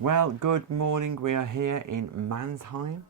Well, good morning. We are here in Mannheim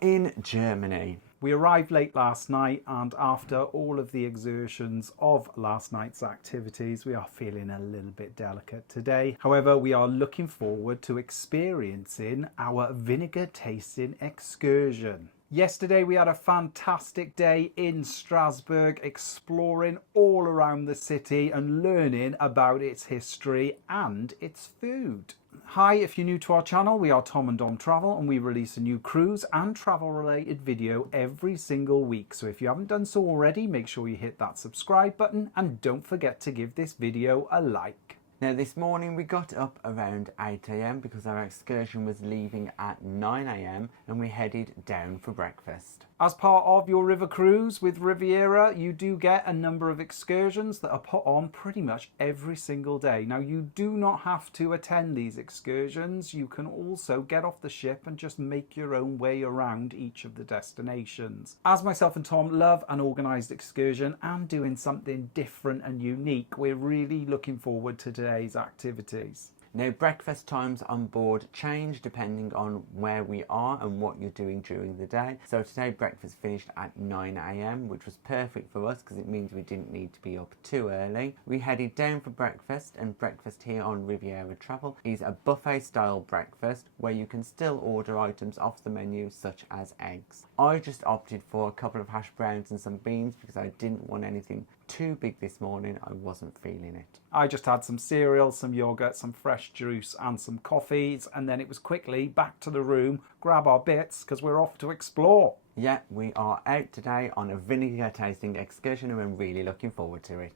in Germany. We arrived late last night, and after all of the exertions of last night's activities, we are feeling a little bit delicate today. However, we are looking forward to experiencing our vinegar tasting excursion. Yesterday we had a fantastic day in Strasbourg, exploring all around the city and learning about its history and its food. Hi, if you're new to our channel, we are Tom and Dom Travel, and we release a new cruise and travel related video every single week. So if you haven't done so already, make sure you hit that subscribe button and don't forget to give this video a like. Now this morning we got up around 8 AM because our excursion was leaving at 9 AM and we headed down for breakfast. As part of your river cruise with Riviera, you do get a number of excursions that are put on pretty much every single day. Now, you do not have to attend these excursions. You can also get off the ship and just make your own way around each of the destinations. As myself and Tom love an organised excursion and doing something different and unique, we're really looking forward to today's activities. Now, breakfast times on board change depending on where we are and what you're doing during the day. So today breakfast finished at 9 AM, which was perfect for us because it means we didn't need to be up too early. We headed down for breakfast, and breakfast here on Riviera Travel is a buffet style breakfast where you can still order items off the menu such as eggs. I just opted for a couple of hash browns and some beans because I didn't want anything too big this morning. I wasn't feeling it. I just had some cereal, some yogurt, some fresh juice and some coffees, and then it was quickly back to the room, grab our bits because we're off to explore. Yeah, we are out today on a vinegar tasting excursion and we're really looking forward to it.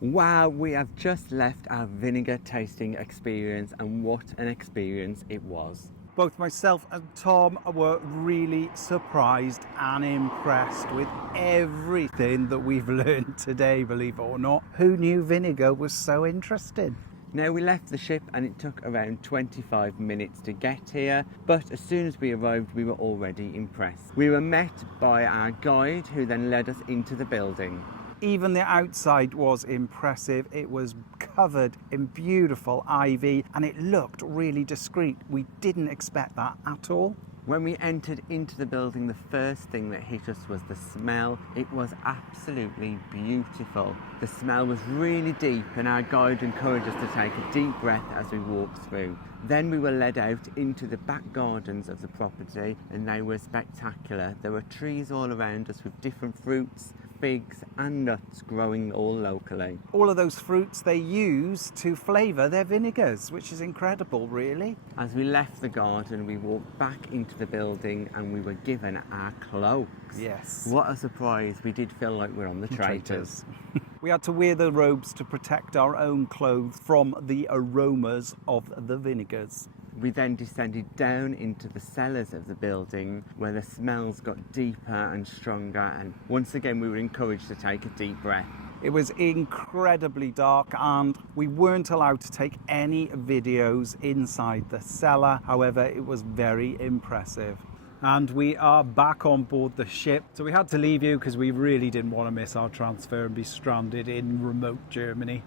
Wow, we have just left our vinegar tasting experience, and what an experience it was. Both myself and Tom were really surprised and impressed with everything that we've learned today, believe it or not. Who knew vinegar was so interesting? Now, we left the ship and it took around 25 minutes to get here, but as soon as we arrived we were already impressed. We were met by our guide who then led us into the building. Even the outside was impressive. It was covered in beautiful ivy and it looked really discreet. We didn't expect that at all. When we entered into the building, the first thing that hit us was the smell. It was absolutely beautiful. The smell was really deep and our guide encouraged us to take a deep breath as we walked through. Then we were led out into the back gardens of the property and they were spectacular. There were trees all around us with different fruits, figs and nuts growing all locally. All of those fruits they use to flavour their vinegars, which is incredible, really. As we left the garden, we walked back into the building and we were given our cloaks. Yes. What a surprise. We did feel like we're on the traitors. We had to wear the robes to protect our own clothes from the aromas of the vinegars. We then descended down into the cellars of the building where the smells got deeper and stronger, and once again we were encouraged to take a deep breath. It was incredibly dark and we weren't allowed to take any videos inside the cellar. However, it was very impressive. And we are back on board the ship. So we had to leave you because we really didn't want to miss our transfer and be stranded in remote Germany.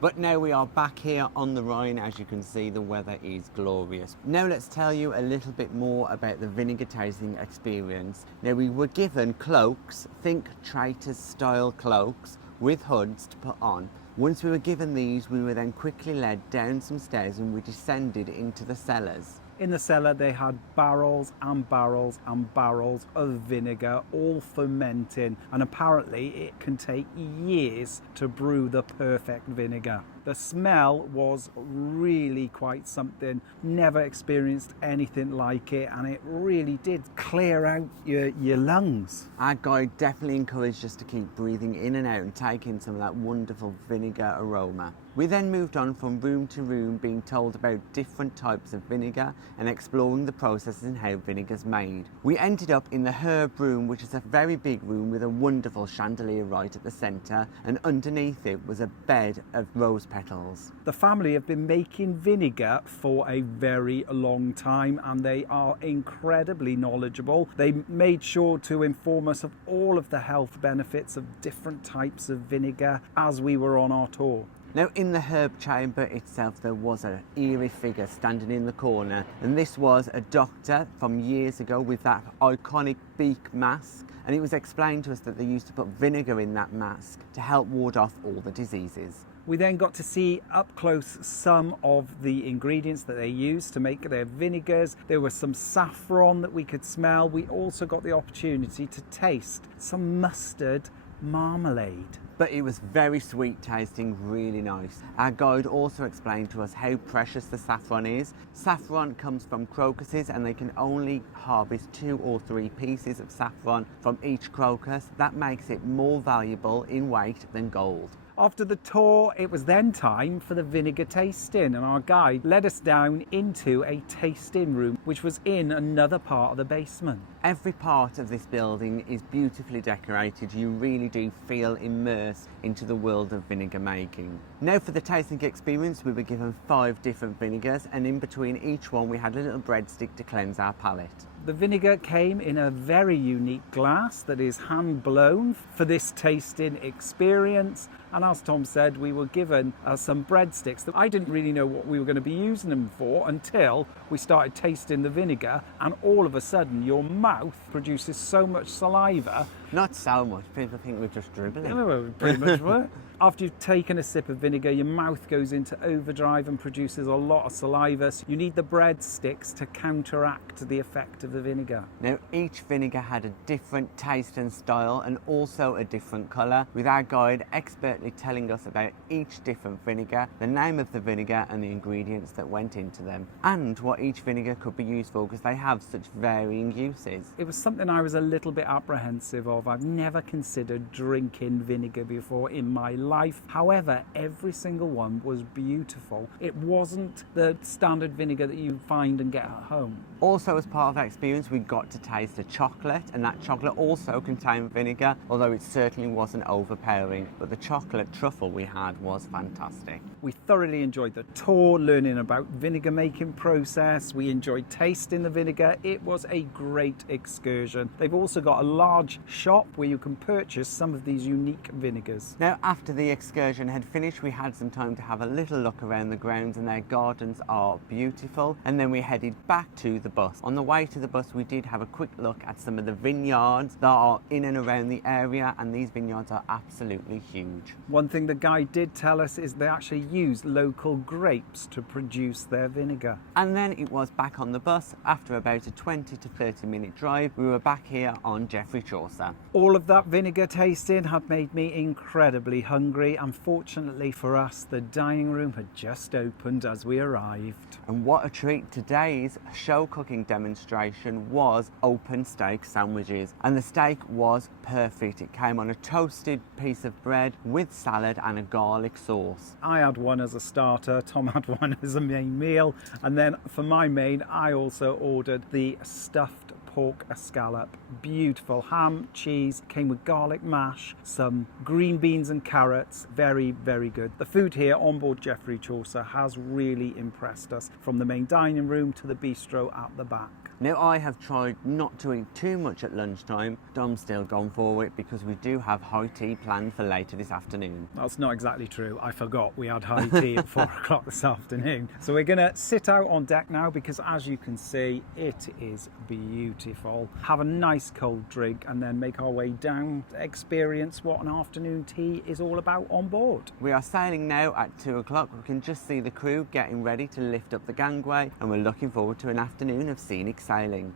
But now we are back here on the Rhine. As you can see, the weather is glorious. Now let's tell you a little bit more about the vinegar tasting experience. Now, we were given cloaks, think traitors style cloaks with hoods to put on. Once we were given these, we were then quickly led down some stairs and we descended into the cellars. In the cellar they had barrels and barrels and barrels of vinegar, all fermenting, and apparently it can take years to brew the perfect vinegar. The smell was really quite something. Never experienced anything like it, and it really did clear out your lungs. Our guide definitely encouraged us to keep breathing in and out and taking some of that wonderful vinegar aroma. We then moved on from room to room, being told about different types of vinegar and exploring the processes and how vinegar's made. We ended up in the herb room, which is a very big room with a wonderful chandelier right at the centre, and underneath it was a bed of rose petals. The family have been making vinegar for a very long time and they are incredibly knowledgeable. They made sure to inform us of all of the health benefits of different types of vinegar as we were on our tour. Now in the herb chamber itself there was an eerie figure standing in the corner, and this was a doctor from years ago with that iconic beak mask, and it was explained to us that they used to put vinegar in that mask to help ward off all the diseases. We then got to see up close some of the ingredients that they use to make their vinegars. There was some saffron that we could smell. We also got the opportunity to taste some mustard marmalade. But it was very sweet tasting, really nice. Our guide also explained to us how precious the saffron is. Saffron comes from crocuses and they can only harvest 2 or 3 pieces of saffron from each crocus. That makes it more valuable in weight than gold. After the tour, it was then time for the vinegar tasting, and our guide led us down into a tasting room, which was in another part of the basement. Every part of this building is beautifully decorated. You really do feel immersed into the world of vinegar making. Now for the tasting experience, we were given 5 different vinegars, and in between each one we had a little breadstick to cleanse our palate. The vinegar came in a very unique glass that is hand blown for this tasting experience. And as Tom said, we were given some breadsticks that I didn't really know what we were going to be using them for until we started tasting the vinegar, and all of a sudden your mouth produces so much saliva. Not so much, people think we're just dribbling. Oh, pretty much were. After you've taken a sip of vinegar, your mouth goes into overdrive and produces a lot of saliva. So you need the breadsticks to counteract the effect of the vinegar. Now each vinegar had a different taste and style, and also a different colour, with our guide expertly telling us about each different vinegar, the name of the vinegar and the ingredients that went into them, and what each vinegar could be used for, because they have such varying uses. It was something I was a little bit apprehensive of. I've never considered drinking vinegar before in my life. However, every single one was beautiful. It wasn't the standard vinegar that you find and get at home. Also, as part of that experience, we got to taste the chocolate, and that chocolate also contained vinegar, although it certainly wasn't overpowering. But the chocolate truffle we had was fantastic. We thoroughly enjoyed the tour, learning about vinegar making process. We enjoyed tasting the vinegar. It was a great excursion. They've also got a large shop where you can purchase some of these unique vinegars. Now, after the excursion had finished, we had some time to have a little look around the grounds, and their gardens are beautiful. And then we headed back to the bus. On the way to the bus, we did have a quick look at some of the vineyards that are in and around the area, and these vineyards are absolutely huge. One thing the guide did tell us is they actually use local grapes to produce their vinegar. And then it was back on the bus. After about a 20 to 30 minute drive, we were back here on Geoffrey Chaucer. All of that vinegar tasting had made me incredibly hungry. Unfortunately for us, the dining room had just opened as we arrived. And what a treat! Today's show cooking demonstration was open steak sandwiches, and the steak was perfect. It came on a toasted piece of bread with salad and a garlic sauce. I had one as a starter, Tom had one as a main meal, and then for my main I also ordered the stuffed pork escallop. Beautiful ham, cheese, came with garlic mash, some green beans and carrots. Very, very good. The food here on board Geoffrey Chaucer has really impressed us, from the main dining room to the bistro at the back. Now, I have tried not to eat too much at lunchtime. Dom's still gone for it because we do have high tea planned for later this afternoon. That's not exactly true. I forgot we had high tea at 4 o'clock this afternoon. So we're going to sit out on deck now because, as you can see, it is beautiful. Have a nice cold drink and then make our way down to experience what an afternoon tea is all about on board. We are sailing now at 2 o'clock. We can just see the crew getting ready to lift up the gangway, and we're looking forward to an afternoon of scenic sailing.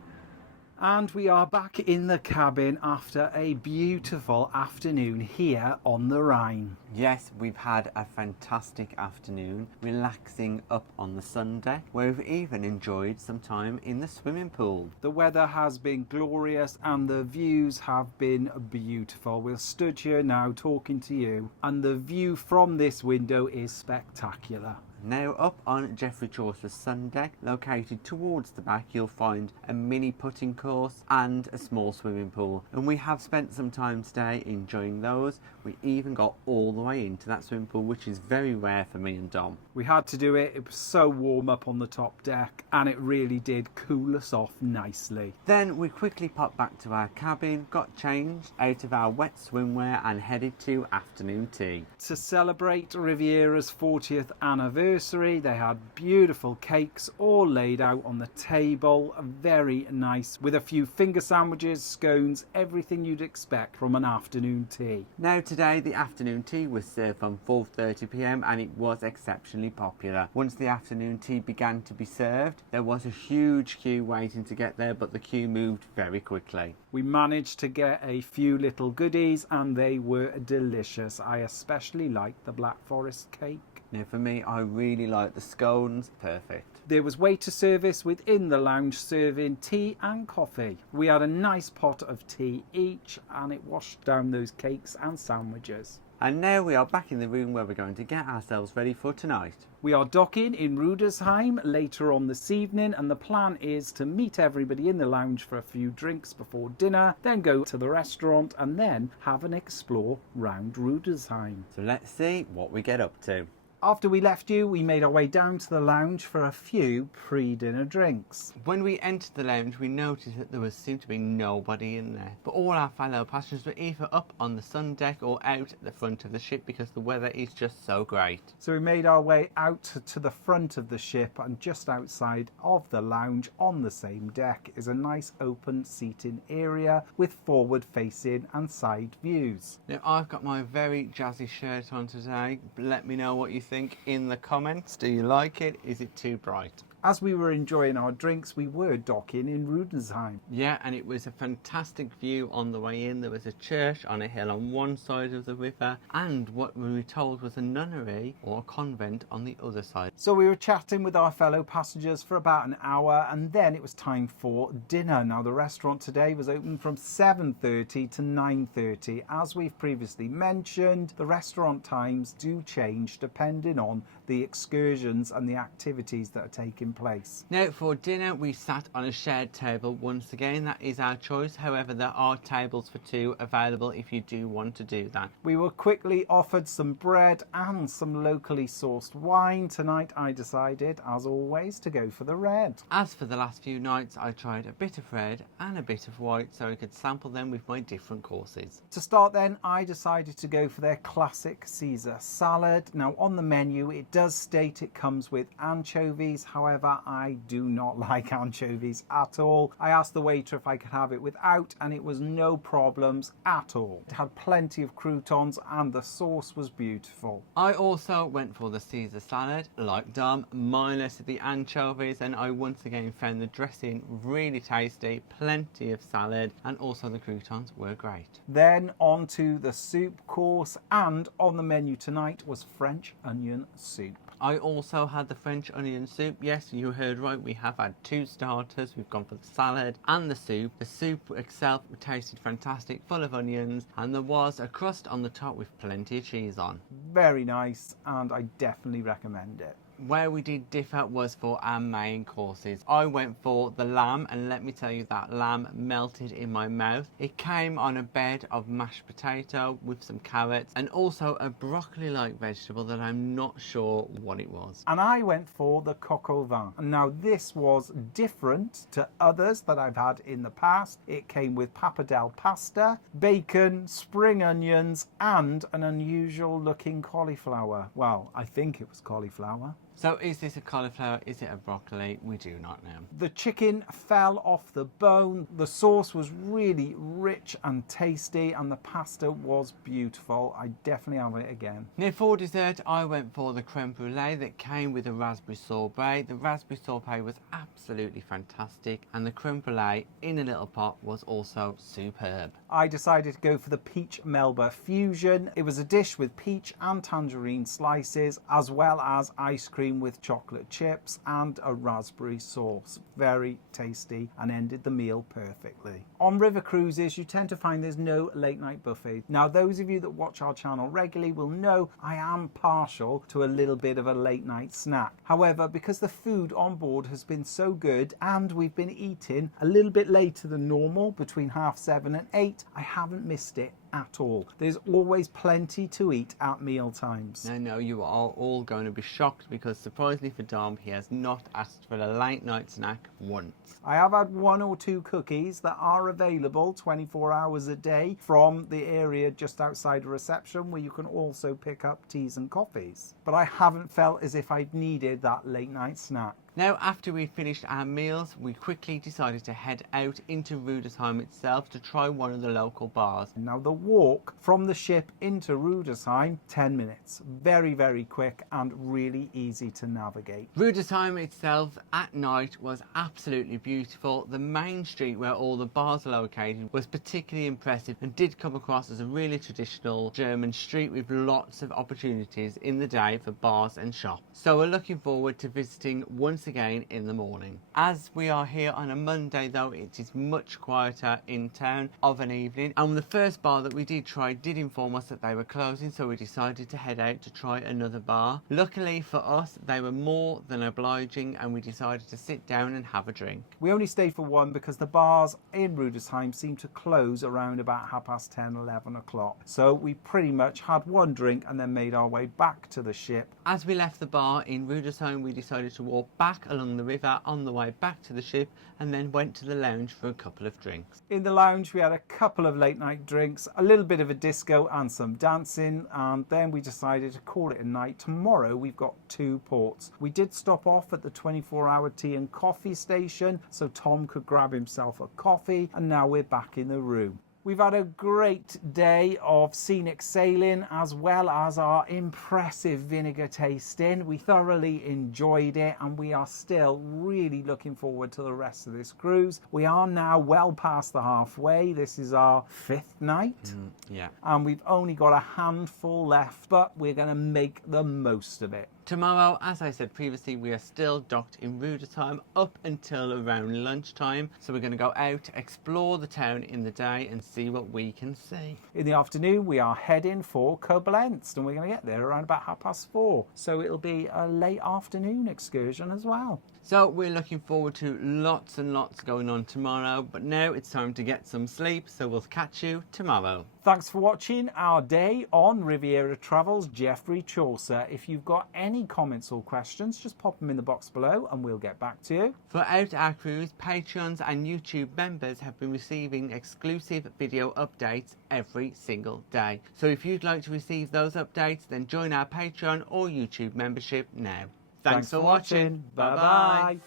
And we are back in the cabin after a beautiful afternoon here on the Rhine. Yes, we've had a fantastic afternoon relaxing up on the sun deck, where we've even enjoyed some time in the swimming pool. The weather has been glorious and the views have been beautiful. We're stood here now talking to you, and the view from this window is spectacular. Now up on Geoffrey Chaucer's sun deck, located towards the back, you'll find a mini putting course and a small swimming pool, and we have spent some time today enjoying those. We even got all the way into that swimming pool, which is very rare for me and Dom. We had to do it. It was so warm up on the top deck, and it really did cool us off nicely. Then we quickly popped back to our cabin, got changed out of our wet swimwear and headed to afternoon tea. To celebrate Riviera's 40th anniversary, they had beautiful cakes all laid out on the table, very nice, with a few finger sandwiches, scones, everything you'd expect from an afternoon tea. Now today the afternoon tea was served from 4:30 p.m. and it was exceptionally popular. Once the afternoon tea began to be served, there was a huge queue waiting to get there, but the queue moved very quickly. We managed to get a few little goodies and they were delicious. I especially liked the Black Forest cake. Now for me, I really like the scones. Perfect. There was waiter service within the lounge serving tea and coffee. We had a nice pot of tea each and it washed down those cakes and sandwiches. And now we are back in the room where we're going to get ourselves ready for tonight. We are docking in Rüdesheim later on this evening, and the plan is to meet everybody in the lounge for a few drinks before dinner, then go to the restaurant and then have an explore round Rüdesheim. So let's see what we get up to. After we left you, we made our way down to the lounge for a few pre-dinner drinks. When we entered the lounge, we noticed that there seemed to be nobody in there. But all our fellow passengers were either up on the sun deck or out at the front of the ship because the weather is just so great. So we made our way out to the front of the ship, and just outside of the lounge on the same deck is a nice open seating area with forward facing and side views. Now I've got my very jazzy shirt on today. Let me know what you think in the comments. Do you like it? Is it too bright? As we were enjoying our drinks, we were docking in Rüdesheim. Yeah, and it was a fantastic view on the way in. There was a church on a hill on one side of the river and what we were told was a nunnery or a convent on the other side. So we were chatting with our fellow passengers for about an hour and then it was time for dinner. Now the restaurant today was open from 7:30 to 9:30. As we've previously mentioned, the restaurant times do change depending on the excursions and the activities that are taking place. Now for dinner we sat on a shared table once again. That is our choice. However, there are tables for two available if you do want to do that. We were quickly offered some bread and some locally sourced wine. Tonight I decided, as always, to go for the red. As for the last few nights, I tried a bit of red and a bit of white so I could sample them with my different courses. To start then, I decided to go for their classic Caesar salad. Now on the menu it does state it comes with anchovies. However, I do not like anchovies at all. I asked the waiter if I could have it without and it was no problems at all. It had plenty of croutons and the sauce was beautiful. I also went for the Caesar salad, like Dom, minus the anchovies, and I once again found the dressing really tasty, plenty of salad, and also the croutons were great. Then on to the soup course, and on the menu tonight was French onion soup. I also had the French onion soup. Yes, you heard right, we have had two starters. We've gone for the salad and the soup. The soup itself tasted fantastic, full of onions, and there was a crust on the top with plenty of cheese on. Very nice, and I definitely recommend it. Where we did differ was for our main courses. I went for the lamb, and let me tell you, that lamb melted in my mouth. It came on a bed of mashed potato with some carrots and also a broccoli-like vegetable that I'm not sure what it was. And I went for the coq au vin. And now this was different to others that I've had in the past. It came with pappardelle pasta, bacon, spring onions, and an unusual looking cauliflower. Well, I think it was cauliflower. So is this a cauliflower? Is it a broccoli? We do not know. The chicken fell off the bone. The sauce was really rich and tasty and the pasta was beautiful. I definitely have it again. Now for dessert, I went for the creme brulee that came with a raspberry sorbet. The raspberry sorbet was absolutely fantastic and the creme brulee in a little pot was also superb. I decided to go for the peach melba fusion. It was a dish with peach and tangerine slices as well as ice cream cream with chocolate chips and a raspberry sauce. Very tasty and ended the meal perfectly. On river cruises, you tend to find there's no late night buffet. Now, those of you that watch our channel regularly will know I am partial to a little bit of a late night snack. However, because the food on board has been so good and we've been eating a little bit later than normal, between 7:30 and 8, I haven't missed it at all. There's always plenty to eat at meal times. I know you are all going to be shocked because surprisingly for Dom, he has not asked for a late night snack once. I have had 1 or 2 cookies that are available 24 hours a day from the area just outside reception, where you can also pick up teas and coffees. But I haven't felt as if I'd needed that late night snack. Now, after we finished our meals, we quickly decided to head out into Rüdesheim itself to try one of the local bars. Now, the walk from the ship into Rüdesheim, 10 minutes. Very, very quick and really easy to navigate. Rüdesheim itself at night was absolutely beautiful. The main street where all the bars are located was particularly impressive and did come across as a really traditional German street with lots of opportunities in the day for bars and shops. So we're looking forward to visiting once again in the morning. As we are here on a Monday though, it is much quieter in town of an evening, and the first bar that we did try did inform us that they were closing, so we decided to head out to try another bar. Luckily for us, they were more than obliging and we decided to sit down and have a drink. We only stayed for one because the bars in Rüdesheim seem to close around about 10:30, 11 o'clock. So we pretty much had one drink and then made our way back to the ship. As we left the bar in Rüdesheim, we decided to walk back along the river on the way back to the ship and then went to the lounge for a couple of drinks. In the lounge we had a couple of late night drinks, a little bit of a disco and some dancing, and then we decided to call it a night. Tomorrow we've got 2 ports. We did stop off at the 24-hour tea and coffee station so Tom could grab himself a coffee, and now we're back in the room. We've had a great day of scenic sailing as well as our impressive vinegar tasting. We thoroughly enjoyed it and we are still really looking forward to the rest of this cruise. We are now well past the halfway. This is our 5th night. Yeah. And we've only got a handful left, but we're going to make the most of it. Tomorrow, as I said previously, we are still docked in Rüdesheim up until around lunchtime. So we're going to go out, explore the town in the day and see what we can see. In the afternoon, we are heading for Koblenz and we're going to get there around about 4:30. So it'll be a late afternoon excursion as well. So we're looking forward to lots and lots going on tomorrow, but now it's time to get some sleep, so we'll catch you tomorrow. Thanks for watching our day on Riviera Travels Geoffrey Chaucer. If you've got any comments or questions, just pop them in the box below and we'll get back to you. Throughout our cruise, Patreons and YouTube members have been receiving exclusive video updates every single day. So if you'd like to receive those updates, then join our Patreon or YouTube membership now. Thanks for watching. Bye-bye.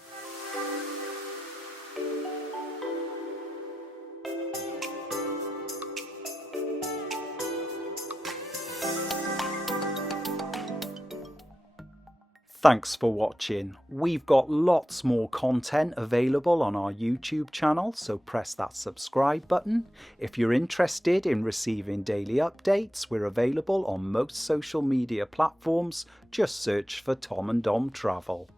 Thanks for watching. We've got lots more content available on our YouTube channel, so press that subscribe button. If you're interested in receiving daily updates, we're available on most social media platforms. Just search for Tom and Dom Travel.